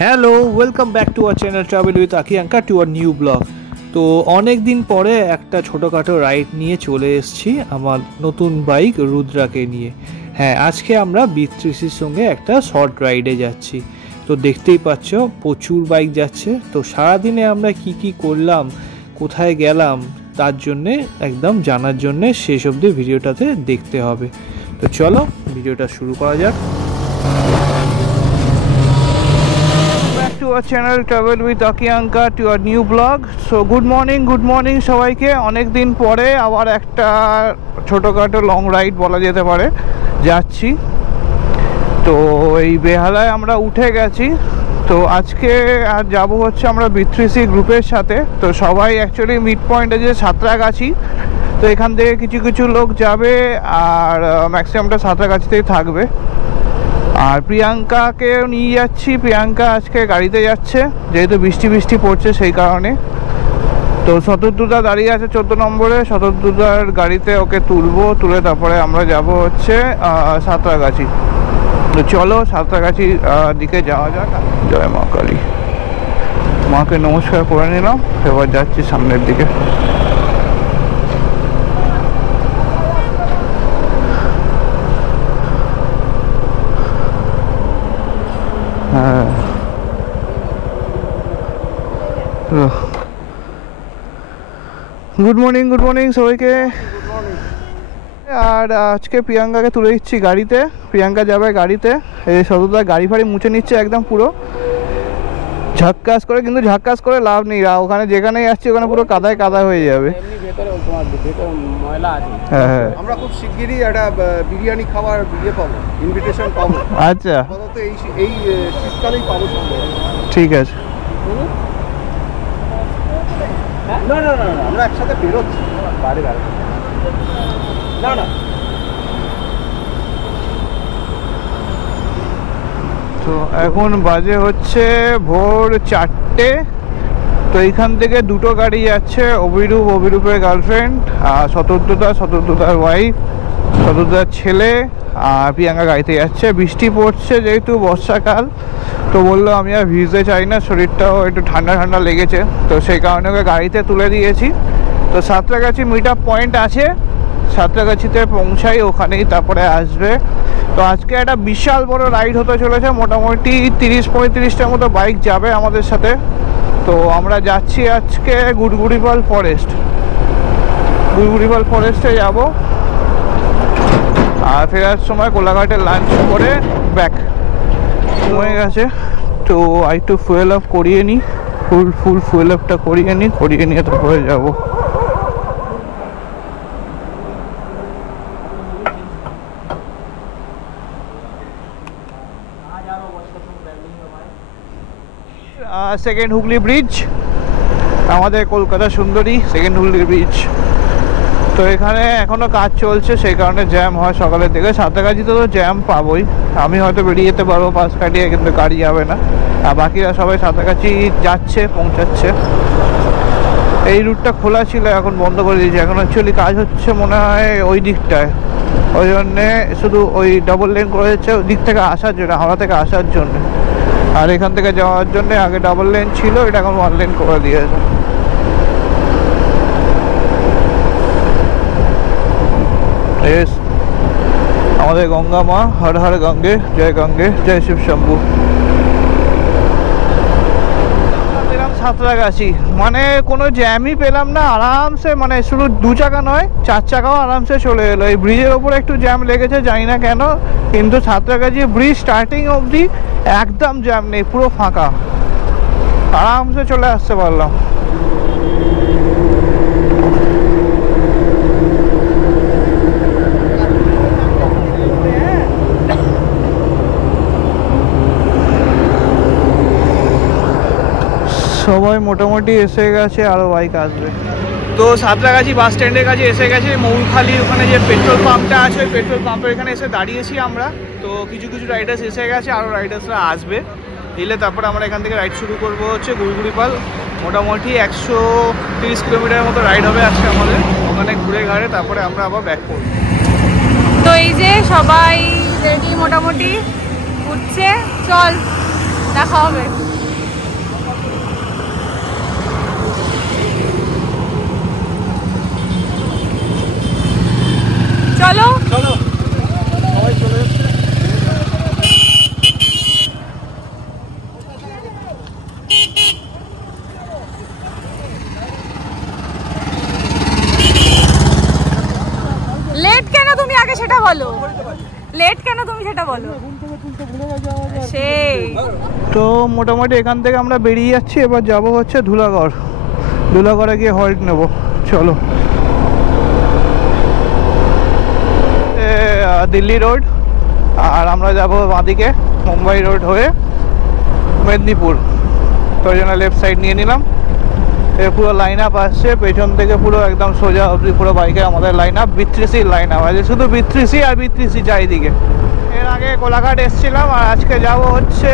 Hello, welcome back to our channel travel with Akiyanka to our new blog. তো অনেক দিন পরে একটা ছোটোখাটো রাইড নিয়ে চলে এসেছি আমার নতুন বাইক রুদ্রাকে নিয়ে। হ্যাঁ, আজকে আমরা B3C's সঙ্গে একটা শর্ট রাইডে যাচ্ছি। তো দেখতেই পাচ্ছ প্রচুর বাইক যাচ্ছে। তো সারাদিনে আমরা কি কি করলাম, কোথায় গেলাম, তার জন্যে একদম জানার জন্যে শেষ অবধি ভিডিওটাতে দেখতে হবে। তো চলো ভিডিওটা শুরু করা যাক। To our channel Travel with Akiyanka to our new blog. So good morning সবাইকে। অনেক দিন পরে আবার একটা ছোটোখাটো লং রাইড বলা যেতে পারে যাচ্ছি। তো এই বেহালায় আমরা উঠে গেছি। তো আজকে আর যাব হচ্ছে আমরা B3C গ্রুপের সাথে। তো সবাই অ্যাকচুয়ালি মিড পয়েন্টে যে সাঁতরাগাছি, তো এখান থেকে কিছু কিছু লোক যাবে আর ম্যাক্সিমামটা সাঁতরাগাছিতেই থাকবে। আর প্রিয়াঙ্কাকেও নিয়ে যাচ্ছি। প্রিয়াঙ্কা আজকে গাড়িতে যাচ্ছে, যেহেতু বৃষ্টি পড়ছে সেই কারণে। তো শতদ্রুদা দাঁড়িয়ে আছে 14 নম্বরে। শতদ্রুদার গাড়িতে ওকে তুলে তারপরে আমরা যাব হচ্ছে সাঁতরাগাছি। তো চলো সাঁতরাগাছির দিকে যাওয়া যাক। জয় মা কালী। মাকে নমস্কার করে নিলাম, এবার যাচ্ছি সামনের দিকে। হ্যাঁ, গুড মর্নিং সবাইকে। আর আজকে প্রিয়াঙ্কাকে তুলে দিচ্ছি গাড়িতে। প্রিয়াঙ্কা যাবে গাড়িতে। এই সততার গাড়ি ফাড়ি মুছে নিচ্ছে একদম পুরো ঝাক্কাস করে, কিন্তু ঝাক্কাস করে লাভ নেই। ওখানে যেখানেই আসছি ওখানে পুরো কাদায় হয়ে যাবে। হ্যাঁ, আমরা খুব শিগগিরই একটা বিরিয়ানি খাওয়ার পাবো, ইনভিটেশন পাবো। আচ্ছা, এই শীতকালেই পাবো। ঠিক আছে। না আমরা একসাথে বেরোচ্ছি। না তো এখন বাজে হচ্ছে ভোর 4টে। তো এইখান থেকে দুটো গাড়ি যাচ্ছে, অভিরূপের গার্লফ্রেন্ড, আর শতদ্রুদার ওয়াইফ, শতদ্রুদার ছেলে, আর প্রিয়াঙ্কা গাড়িতে যাচ্ছে। বৃষ্টি পড়ছে যেহেতু বর্ষাকাল, তো বললো আমি আর ভিজতে চাই না, শরীরটাও একটু ঠান্ডা লেগেছে। তো সেই কারণে ওকে গাড়িতে তুলে দিয়েছি। তো সাঁতরাগাছি মিট আপ পয়েন্ট আছে, সাঁতরাগাছিতে পৌঁছাই, ওখানেই তারপরে আসবে। তো আজকে একটা বিশাল বড় রাইড হতে চলেছে, মোটামুটি 30-35টার মতো বাইক যাবে আমাদের সাথে। তো আমরা যাচ্ছি আজকে গুড়গুড়িপাল ফরেস্টে যাব, আর ফেরার সময় কোলাঘাটে লাঞ্চ করে ব্যাক হয়ে গেছে। তো একটু ফুয়েল আপ করিয়ে নিই, ফুল ফুয়েল আপটা করিয়ে নিয়ে তারপরে যাবো। সেকেন্ড হুগলি ব্রিজ, আমাদের কলকাতা সুন্দরী সেকেন্ড হুগলি ব্রিজ। তো এখানে এখনও কাজ চলছে, সেই কারণে জ্যাম হয় সকালের দিকে। সাঁতরাগাছিতে তো জ্যাম পাবোই। আমি হয়তো বেরিয়ে যেতে পারবো পাশ কাটিয়ে, কিন্তু গাড়ি যাবে না। আর বাকিরা সবাই সাঁতরাগাছি যাচ্ছে, পৌঁছাচ্ছে। এই রুটটা খোলা ছিল, এখন বন্ধ করে দিয়েছে। এখন অ্যাকচুয়ালি কাজ হচ্ছে মনে হয় ওই দিকটায়, ওই জন্যে শুধু ওই ডাবল লেন করে দিচ্ছে ওই দিক থেকে আসার জন্য, হাওড়া থেকে আসার জন্য। আর এখান থেকে যাওয়ার জন্য আগে ডাবল লেন ছিল, এটা এখন 1 লেন করে দিয়েছে। আমাদের গঙ্গা মা, হর হর গঙ্গে, জয় শিব শম্ভু। সাঁতরাগাছি মানে কোনো জ্যামই পেলাম না, আরামসে, মানে শুধু 2 চাকা নয় 4 চাকাও আরামসে চলে এলো। এই ব্রিজের ওপরে একটু জ্যাম লেগেছে, জানি না কেন, কিন্তু সাঁতরাগাছি ব্রিজ স্টার্টিং অবধি একদম জ্যাম নেই, পুরো ফাঁকা, আরামসে চলে আসতে পারলাম। সবাই মোটামুটি এসে গেছে, আরও বাইক আসবে। তো সাঁতরাগাছি বাস স্ট্যান্ডের কাছে এসে গেছে। মৌলখালি ওখানে যে পেট্রোল পাম্পটা আছে, ওই পেট্রোল পাম্পের এখানে এসে দাঁড়িয়েছি আমরা। তো কিছু রাইডার্স এসে গেছে, আরও রাইডার্সরা আসবে। এলে তারপরে আমরা এখান থেকে রাইড শুরু করবো হচ্ছে গুড়গুড়িপাল। মোটামুটি 130 কিলোমিটার মতো রাইড হবে আজকে আমাদের। ওখানে ঘুরে ঘাড়ে তারপরে আমরা আবার ব্যাক করবো। তো এই যে সবাই রেডি মোটামুটি উঠছে, চল দেখা হবে। চলো চলো সবাই চলে যাচ্ছে। লেট কেন তুমি আগে সেটা বলো, লেট কেন তুমি সেটা বলো। সেই তো মোটামুটি এখান থেকে আমরা বেরিয়ে যাচ্ছি, এবার যাব হচ্ছে ধুলাগড়। ধুলাগড়ে গিয়ে হল্ট নেব। চলো, দিল্লি রোড, আর আমরা যাব বাঁদিকে মুম্বাই রোড হয়ে মেদিনীপুর। তো ওই জন্য লেফট সাইড নিয়ে নিলাম। পুরো লাইন আপ আসছে পেছন থেকে, পুরো একদম সোজা অবধি পুরো বাইকে আমাদের লাইন আপ, বিত্রিশির লাইন আপ আছে, শুধু বিত্রিশি আর বিত্রিশি চারিদিকে। এর আগে কোলাঘাট এসেছিলাম, আর আজকে যাব হচ্ছে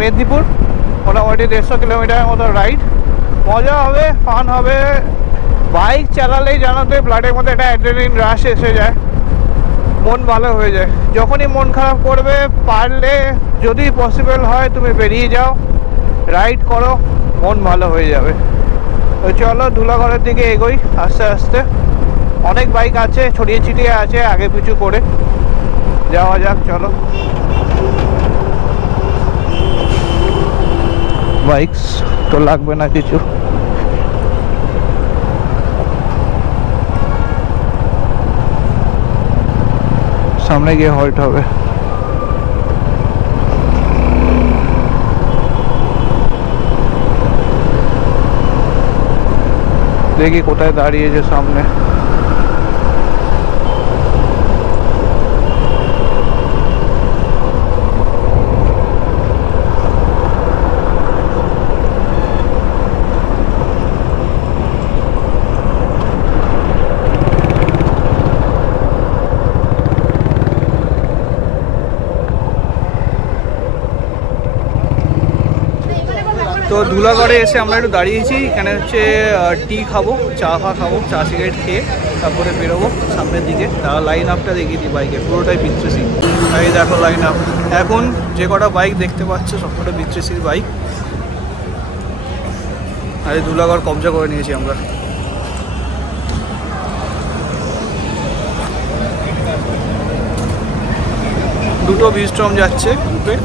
মেদিনীপুর। মোটামুটি 150 কিলোমিটারের মতো রাইড। মজা হবে, ফান হবে। বাইক চালালেই জানো তো ব্লাডের মধ্যে একটা অ্যাড্রেনালিন রাশ এসে যায়, মন ভালো হয়ে যায়। যখনই মন খারাপ করবে, পারলে যদি পসিবল হয় তুমি বেরিয়ে যাও, রাইড করো, মন ভালো হয়ে যাবে। তো চলো ধুলাগড়ের দিকে এগোই আস্তে আস্তে। অনেক বাইক আছে, ছড়িয়ে ছিটিয়ে আছে, আগে পিছু করে যাওয়া যাক। চলো, বাইকস তো লাগবে না কিছু। সামনে গিয়ে হল্ট হবে। দেখি কোথায় দাঁড়িয়েছে সামনে। তো ধুলাগড়ে এসে আমরা একটু দাঁড়িয়েছি, এখানে হচ্ছে টি খাবো, চা খাবো, চা সিগারেট খেয়ে তারপরে বেরোবো সামনের দিকে। তারা লাইন আপটা দেখিয়ে দিই বাইকে, পুরোটাই বিত্রিশি। এই দেখো লাইন আপ। এখন যে কটা বাইক দেখতে পাচ্ছ সবকটা বিত্রিশির বাইক। আর এই ধুলাগড় কবজা করে নিয়েছি আমরা। দুটো ভিস্ট্রম যাচ্ছে গ্রুপে।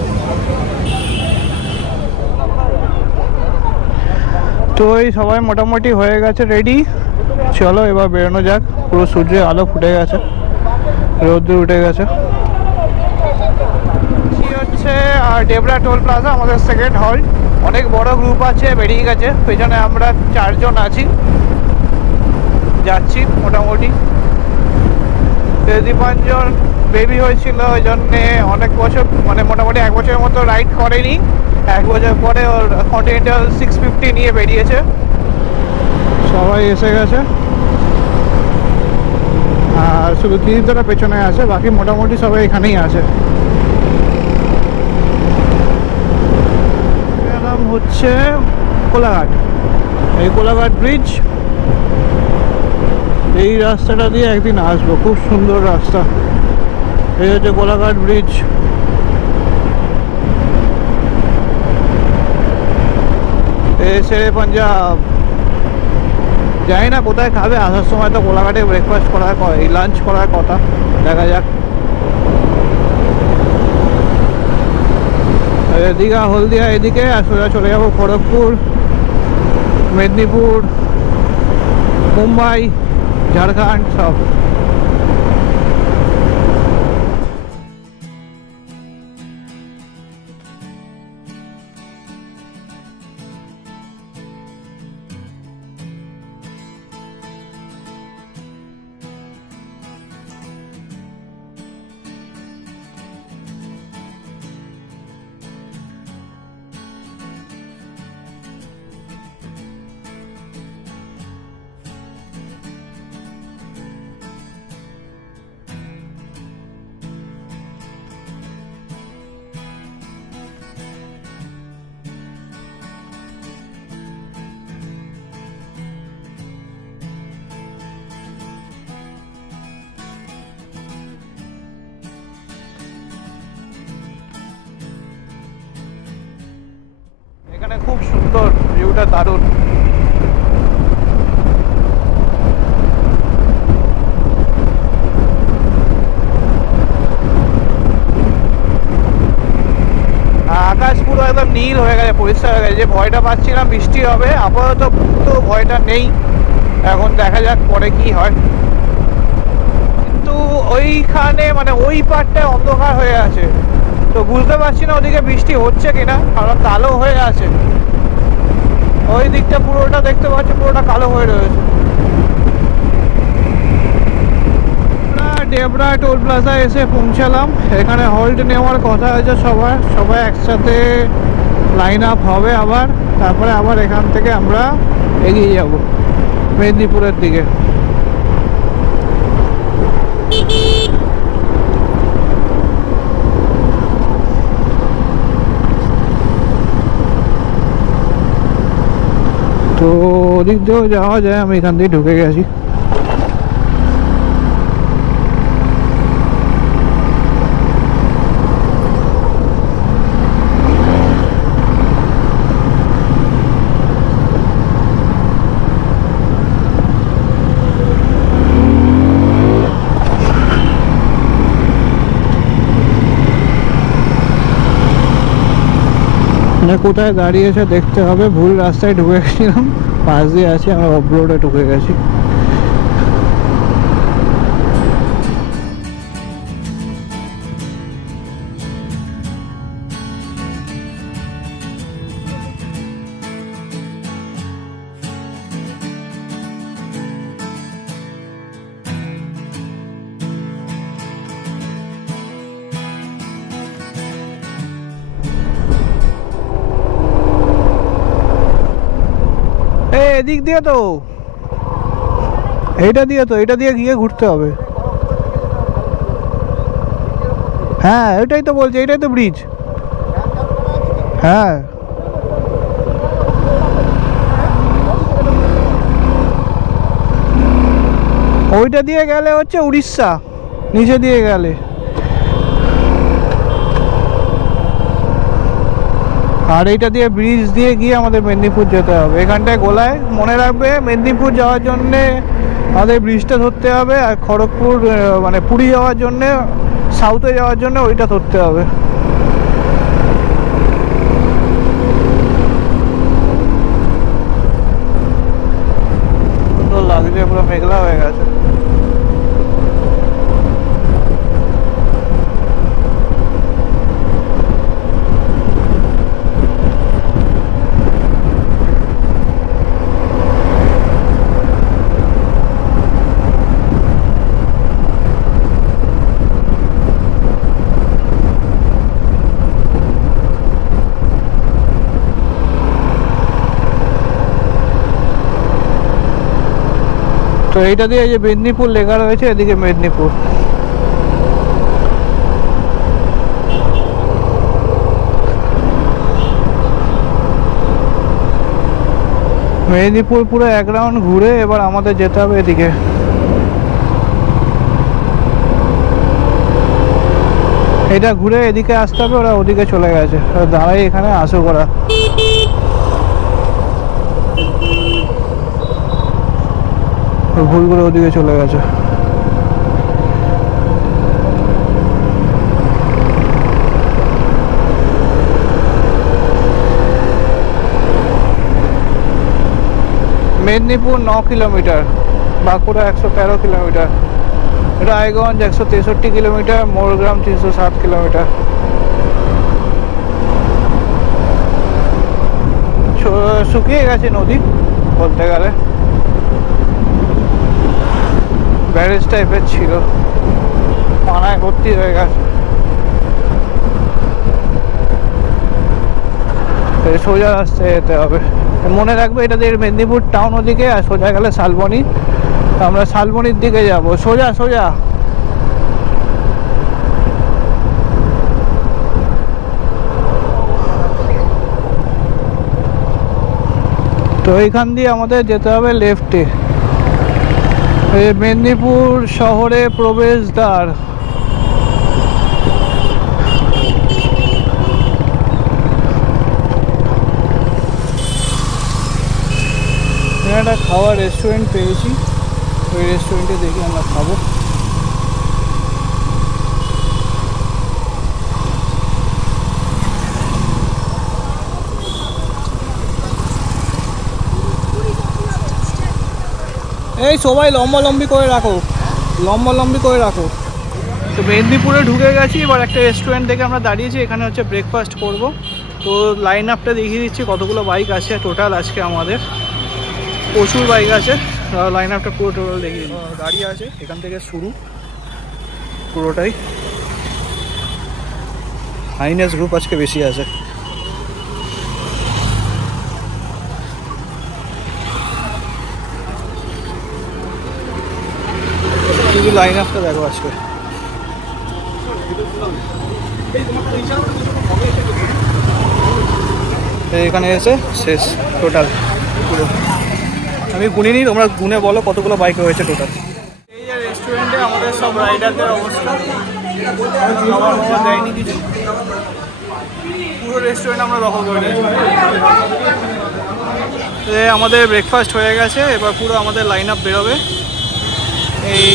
তো এই সবাই মোটামুটি হয়ে গেছে রেডি। চলো এবার বেরোনো যাক। পুরো সূর্যের আলো ফুটে গেছে, রোদ্দুর উঠে গেছে। হচ্ছে ডেবরা টোল প্লাজা আমাদের সেকেন্ড হল্ট। অনেক বড় গ্রুপ আছে, বেরিয়ে গেছে। পেছনে আমরা 4 জন আছি, যাচ্ছি মোটামুটি। দীপাঞ্জন বেবি হয়েছিল, ওই জন্যে অনেক বছর, মানে মোটামুটি 1 বছরের মতো রাইড করেনি। 1 বছর পরে ওর কন্টিনেন্টাল 650 নিয়ে বেরিয়েছে। সবাই এসে গেছে, আর শুধু তিরিশটা পেছনে আছে, বাকি মোটামুটি সবাই এখানেই আছে। নাম হচ্ছে কোলাঘাট। এই কোলাঘাট ব্রিজ, এই রাস্তাটা দিয়ে একদিন আসবো, খুব সুন্দর রাস্তা। এই হচ্ছে কোলাঘাট ব্রিজ। শেরে পাঞ্জাব। জানি না কোথায় খাবে, আসার সময় তো কোলাঘাটে ব্রেকফাস্ট করার, এই লাঞ্চ করার কথা, দেখা যাক। দীঘা হলদিয়া এদিকে, আর সোজা চলে যাবো খড়গপুর, মেদিনীপুর, মুম্বাই, ঝাড়খণ্ড সব। সুন্দর, ভিউটা দারুণ। আকাশ পুরো একদম নীল হয়ে গেছে, পরিষ্কার হয়ে গেছে। যে ভয়টা পাচ্ছিলাম বৃষ্টি হবে, আপাতত তো ভয়টা নেই। এখন দেখা যাক পরে কি হয়। কিন্তু ওইখানে মানে ওই পারটায় অন্ধকার হয়ে আছে, তো বুঝতে পারছি না ওদিকে বৃষ্টি হচ্ছে কিনা, কারণ কালো হয়ে আছে। ওই দিকটা পুরোটা দেখতে পাচ্ছি, পুরোটা কালো হয়ে রয়েছে। ডেবরা টোল প্লাজা এসে পৌঁছালাম। এখানে হল্ট নেওয়ার কথা আছে সবাই একসাথে লাইন আপ হবে আবার, তারপরে আবার এখান থেকে আমরা এগিয়ে যাব মেদিনীপুরের দিকে। তো ওদিক দিয়েও যাওয়া যায়, আমি এখান দিয়ে ঢুকে গেছি। কোথায় দাঁড়িয়েছে দেখতে হবে, ভুল রাস্তায় ঢুকে গেছিলাম, পাশ দিয়ে আছি, আমরা অফ রোডে ঢুকে গেছি। এদিক দিয়ে তো, এইটা দিয়ে গিয়ে ঘুরতে হবে। হ্যাঁ ওইটাই তো বলছি, এটাই তো ব্রিজ। হ্যাঁ ওইটা দিয়ে গেলে হচ্ছে উড়িষ্যা, নিচে দিয়ে গেলে। আর এইটা দিয়ে ব্রিজ দিয়ে গিয়ে আমাদের মেদিনীপুর যেতে হবে। এখানটায় গোলায় মনে রাখবে, মেদিনীপুর যাওয়ার জন্যে আমাদের ব্রিজটা ধরতে হবে, আর খড়গপুর মানে পুরী যাওয়ার জন্যে, সাউথে যাওয়ার জন্য ওইটা ধরতে হবে। সুন্দর লাগছে, পুরো মেঘলা হয়ে গেছে। তো এইটা দিয়ে যে মেদিনীপুর লেখা রয়েছে, এদিকে মেদিনীপুর। মেদিনীপুর পুরো এক রাউন্ড ঘুরে এবার আমাদের যেতে হবে এদিকে। এটা ঘুরে এদিকে আসতে হবে, ওরা ওদিকে চলে গেছে, দাঁড়াই এখানে আসো করা। ভুল করে ওদিকে চলে গেছে। Medinipur 9 kilometre, Bankura 113 kilometre, Raiganj 163 kilometre, Morgram 307 kilometre. শুকিয়ে গেছে নদী বলতে গেলে, ব্যারেজ টাইপের ছিল, পানায় ভর্তি হয়ে গেছে। সোজা রাস্তায় যেতে হবে, মনে রাখবে এটা দিয়ে মেদিনীপুর টাউন ওদিকে, আর সোজা গেলে শালবনি। আমরা শালবনির দিকে যাব, সোজা সোজা। তো এইখান দিয়ে আমাদের যেতে হবে লেফটে, মেদিনীপুর শহরে প্রবেশদ্বার। একটা খাওয়ার রেস্টুরেন্ট পেয়েছি, ওই রেস্টুরেন্টে দেখি আমরা খাবো। এই সবাই লম্বালম্বি করে রাখো, লম্বালম্বি করে রাখো। তো মেদিনীপুরে ঢুকে গেছি, এবার একটা রেস্টুরেন্ট থেকে আমরা দাঁড়িয়েছি, এখানে হচ্ছে ব্রেকফাস্ট করব। তো লাইন আপটা দেখিয়ে দিচ্ছি কতগুলো বাইক আছে টোটাল আজকে আমাদের, প্রচুর বাইক আছে। লাইন আপটা পুরো টোটাল দেখিয়ে দিই। গাড়ি আছে এখান থেকে শুরু পুরোটাই। হাইনেস গ্রুপ আজকে বেশি আছে। শুধু লাইন আপটা দেখো আজকে। এখানে এসে শেষ টোটাল পুরো। আমি গুনিনি, তোমরা গুনে বলো কতগুলো বাইক রয়েছে টোটাল। এই যে রেস্টুরেন্টে আমাদের সব রাইডারদের অবস্থা, খাবার দেয়নি কিছু, পুরো রেস্টুরেন্ট আমরা দখল করে নিয়েছি। আমাদের ব্রেকফাস্ট হয়ে গেছে, এবার পুরো আমাদের লাইন আপ বেরোবে। এই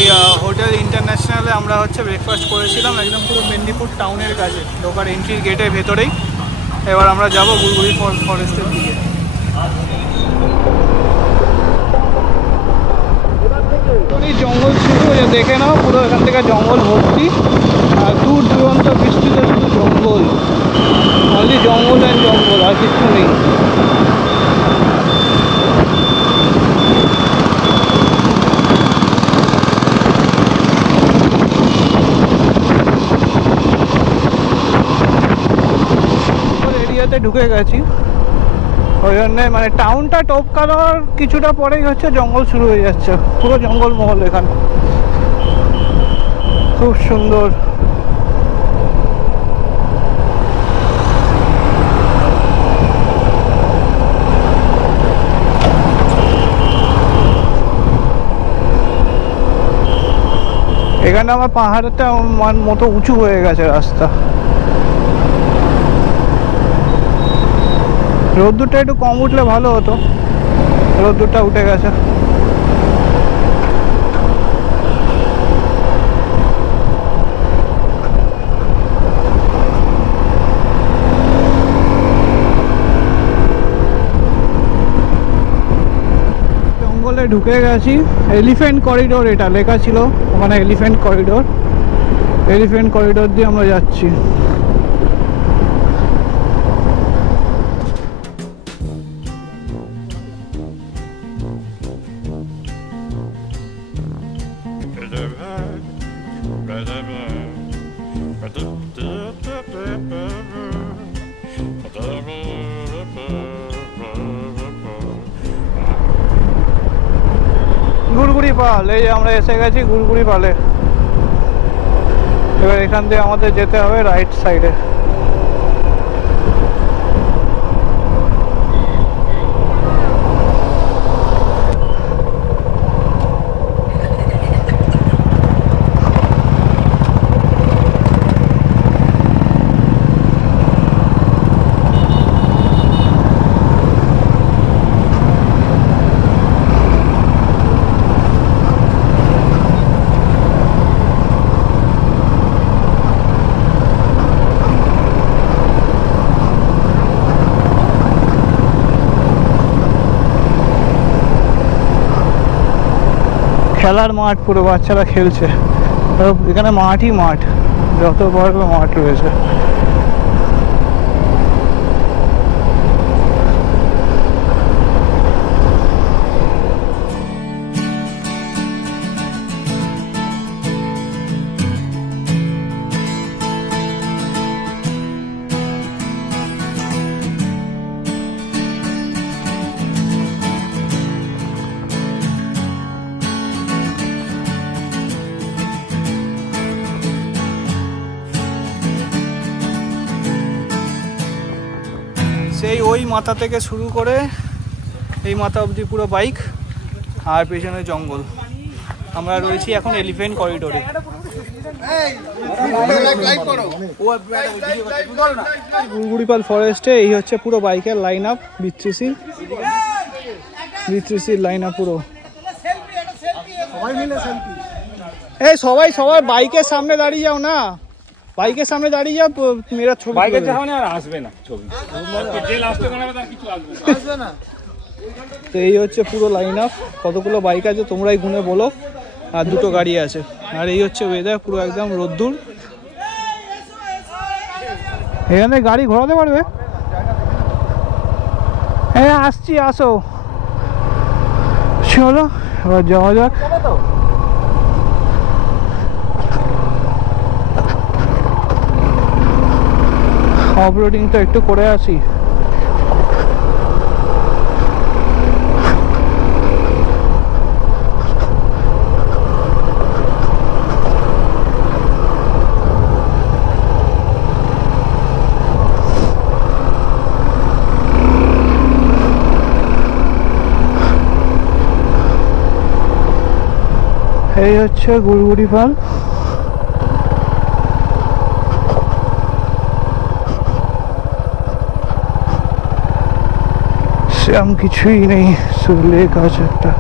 হোটেল ইন্টারন্যাশনালে আমরা হচ্ছে ব্রেকফাস্ট করেছিলাম, একদম পুরো মেদিনীপুর টাউনের কাছে, ঢোকার এন্ট্রির গেটের ভেতরেই। এবার আমরা যাব গুলগুড়ি ফরেস্টের দিকে। জঙ্গল শুরু হয়ে দেখে নাও, পুরো এখান থেকে জঙ্গল ভর্তি, আর দূর দূরান্ত বিস্তৃত শুধু জঙ্গল, অনলি জঙ্গল অ্যান্ড জঙ্গল, আর কিছু নেই। এরিয়াতে ঢুকে গেছি, ওই জন্যে মানে টাউনটা টপকানোর কিছুটা পরেই হচ্ছে জঙ্গল শুরু হয়ে যাচ্ছে, পুরো জঙ্গল মহল এখানে, খুব সুন্দর। এখানে আমার পাহাড়টা মতো উঁচু হয়ে গেছে রাস্তা। রোদ্দুরটা একটু কম উঠলে ভালো হতো, রোদ্দুরটা উঠে গেছে। জঙ্গলে ঢুকে গেছি, এলিফ্যান্ট করিডোর এটা লেখা ছিল ওখানে, এলিফ্যান্ট করিডোর। এলিফ্যান্ট করিডোর দিয়ে আমরা যাচ্ছি। গুড়গুড়ি পাল, এই আমরা এসে গেছি গুড়গুড়ি পালে। এবার এখান দিয়ে আমাদের যেতে হবে রাইট সাইডে। খেলার মাঠ, পুরো বাচ্চারা খেলছে এখানে, মাঠই মাঠ, যত বড় মাঠ রয়েছে। সেই ওই মাথা থেকে শুরু করে এই মাথা অবধি পুরো বাইক, আর পেছনে জঙ্গল। আমরা রয়েছি এখন এলিফ্যান্ট করিডোরে। গুড়গুড়িপাল ফরেস্টে এই হচ্ছে পুরো বাইকের লাইন আপ, বিচ্ছিসি B3C লাইন আপ পুরো এই সবাই সবার বাইকের সামনে দাঁড়িয়ে যাও না, বাইকের সামনে দাঁড়িয়ে যাও, মেরা ছবি বাইকের সামনে আর আসবে না ছবি, জেল আসতে কোনো আর কিছু আসবে না। তো এই হচ্ছে পুরো লাইন আপ, কতগুলো বাইক আছে তোমরাই গুনে বলো, আর দুটো গাড়ি আছে। আর এই হচ্ছে ওয়েদার, পুরো একদম রোদ্দুর। এখানে গাড়ি ঘোরাতে পারবে? হ্যাঁ আসছি, আসো, চলো এবার যাওয়া যাক। অফরোডিংটা একটু করে আসি। এই হচ্ছে গুড়গুড়ি পাল। সেরকম কিছুই নেই, শুধু লেক আছে একটা।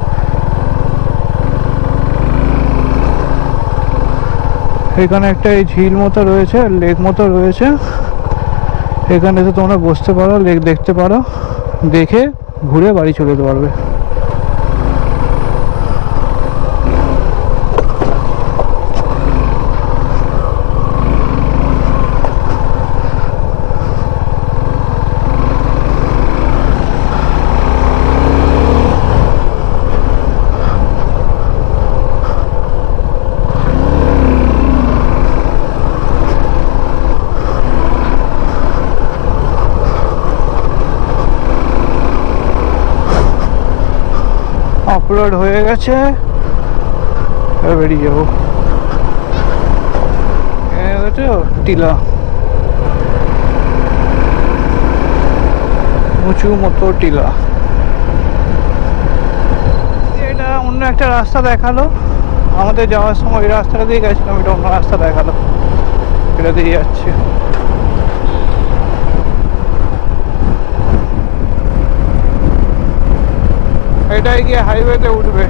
এখানে একটা এই ঝিল মতো রয়েছে, লেক মতো রয়েছে, এখানে তো তোমরা বসতে পারো, লেক দেখতে পারো, দেখে ঘুরে বাড়ি চলে যেতে পারবে। আপলোড হয়ে গেছে, বেরিয়ে যাবো। টিলা উঁচু মতো টিলা। এটা অন্য একটা রাস্তা দেখালো, আমাদের যাওয়ার সময় এই রাস্তাটা দিয়ে গেছিলাম, এটা অন্য রাস্তা দেখালো, এটা দিয়ে যাচ্ছে। এটাই গিয়ে হাইওয়েতে উঠবে।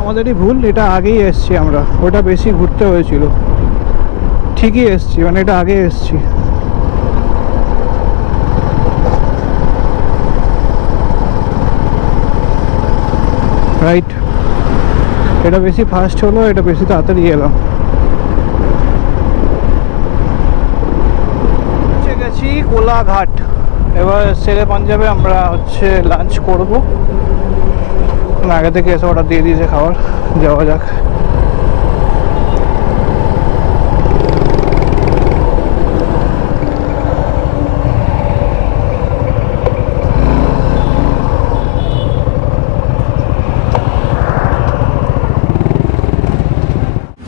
আমাদেরই ভুল, এটা আগেই এসছি আমরা, ওটা বেশি ঘুরতে হয়েছিল, ঠিকই এসছি, মানে এটা আগে এসছি। রাইট, এটা বেশি ফাস্ট হলো, এটা বেশি তাড়াতাড়ি এলাম। গেছি কোলাঘাট, এবার শেরে পাঞ্জাবে আমরা হচ্ছে লাঞ্চ করবো। আগে থেকে এসে অর্ডার দিয়ে দিয়েছে খাবার, যাওয়া যাক।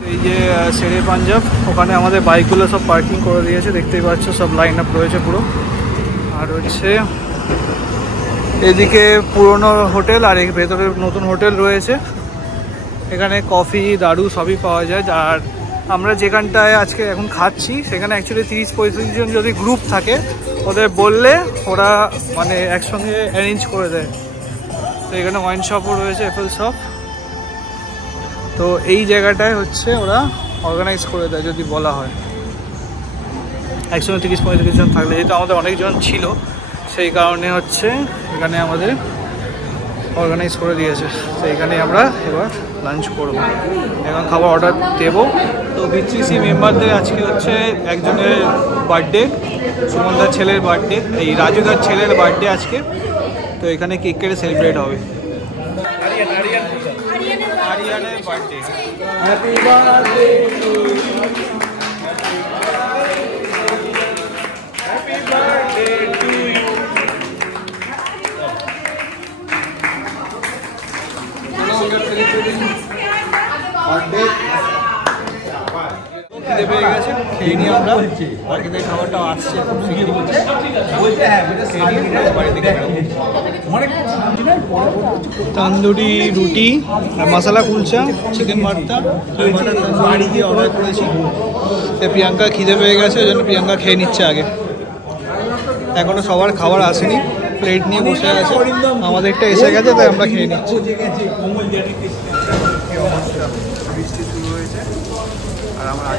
এই যে শেরে পাঞ্জাব, ওখানে আমাদের বাইকগুলো সব পার্কিং করে দিয়েছে, দেখতেই পাচ্ছ সব লাইন আপ রয়েছে পুরো। আর হচ্ছে এদিকে পুরনো হোটেল, আর এই ভেতরে নতুন হোটেল রয়েছে। এখানে কফি দারু সবই পাওয়া যায়। আর আমরা যেখানটায় আজকে এখন খাচ্ছি সেখানে অ্যাকচুয়ালি 30-35 জন যদি গ্রুপ থাকে, ওদের বললে ওরা মানে একসঙ্গে অ্যারেঞ্জ করে দেয়। তো এখানে ওয়াইন শপও রয়েছে, অ্যাপেল শপ। তো এই জায়গাটায় হচ্ছে ওরা অর্গানাইজ করে দেয় যদি বলা হয়। একসঙ্গে 30-35 জন থাকলে, যেহেতু আমাদের অনেকজন ছিল সেই কারণে হচ্ছে এখানে আমাদের অর্গানাইজ করে দিয়েছে। তো এখানে আমরা এবার লাঞ্চ করবো, এখন খাবার অর্ডার দেবো। তো B3C মেম্বারদের আজকে হচ্ছে একজনের বার্থডে, সুমনদার ছেলের বার্থডে, এই রাজুদার ছেলের বার্থডে আজকে। তো এখানে কেক কেটে সেলিব্রেট হবে। আরিয়ানের birthday. Happy birthday to you, happy birthday to you. খিদে পেয়ে গেছে, খেয়ে নিই আমরা। বাকিদের খাবারটাও আসছে খুব শিখিয়ে বলছে বাড়ি থেকে তন্দুরি রুটি আর মশলা কুলচা, চিকেন ভর্তা বাড়ি গিয়ে অর্ডার করেছি। প্রিয়াঙ্কা খিদে পেয়ে গেছে, ওই জন্য প্রিয়াঙ্কা খেয়ে নিচ্ছে আগে। এখনো সবার খাবার আসেনি, প্লেট নিয়ে বসে আছে। আমাদেরটা এসে গেছে, তাই আমরা খেয়ে নিচ্ছি। বৃষ্টি শুরু হয়েছে আর আমরা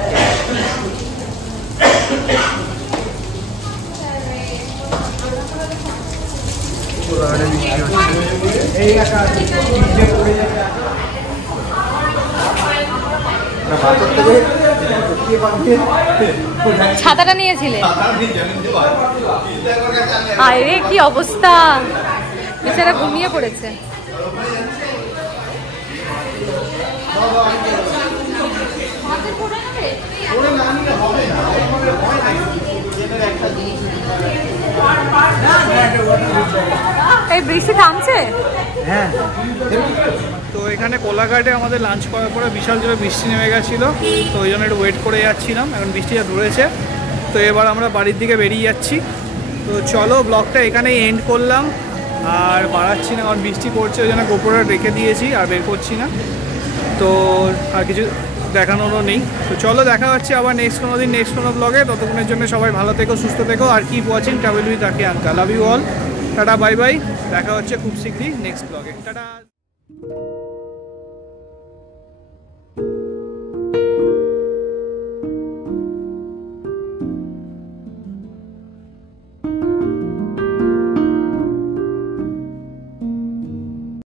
ছাতাটা নিয়েছিলে? আরে কি অবস্থা, বেচারা ঘুমিয়ে পড়েছে। এই বৃষ্টি থামছে? হ্যাঁ। তো এখানে কোলাঘাটে আমাদের লাঞ্চ করার পরে বিশাল জোরে বৃষ্টি নেমে গেছিলো, তো ওই জন্য একটু ওয়েট করে যাচ্ছিলাম। এখন বৃষ্টিটা ধরেছে, তো এবার আমরা বাড়ির দিকে বেরিয়ে যাচ্ছি। তো চলো ব্লগটা এখানেই এন্ড করলাম, আর বাড়াচ্ছি না কারণ বৃষ্টি পড়ছে, ওই জন্য গোপুরটা রেখে দিয়েছি আর বের করছি না। তো আর কিছু দেখানোরও নেই। তো চলো দেখা হচ্ছে আবার নেক্সট কোনো দিন নেক্সট কোনো ব্লগে। ততক্ষণের জন্য সবাই ভালো থেকো, সুস্থ থেকো, আর keep watching travel with Takiyanka. Love you all, tata bye bye. দেখা হচ্ছে খুব শীঘ্রই নেক্সট ব্লগে। টাটা।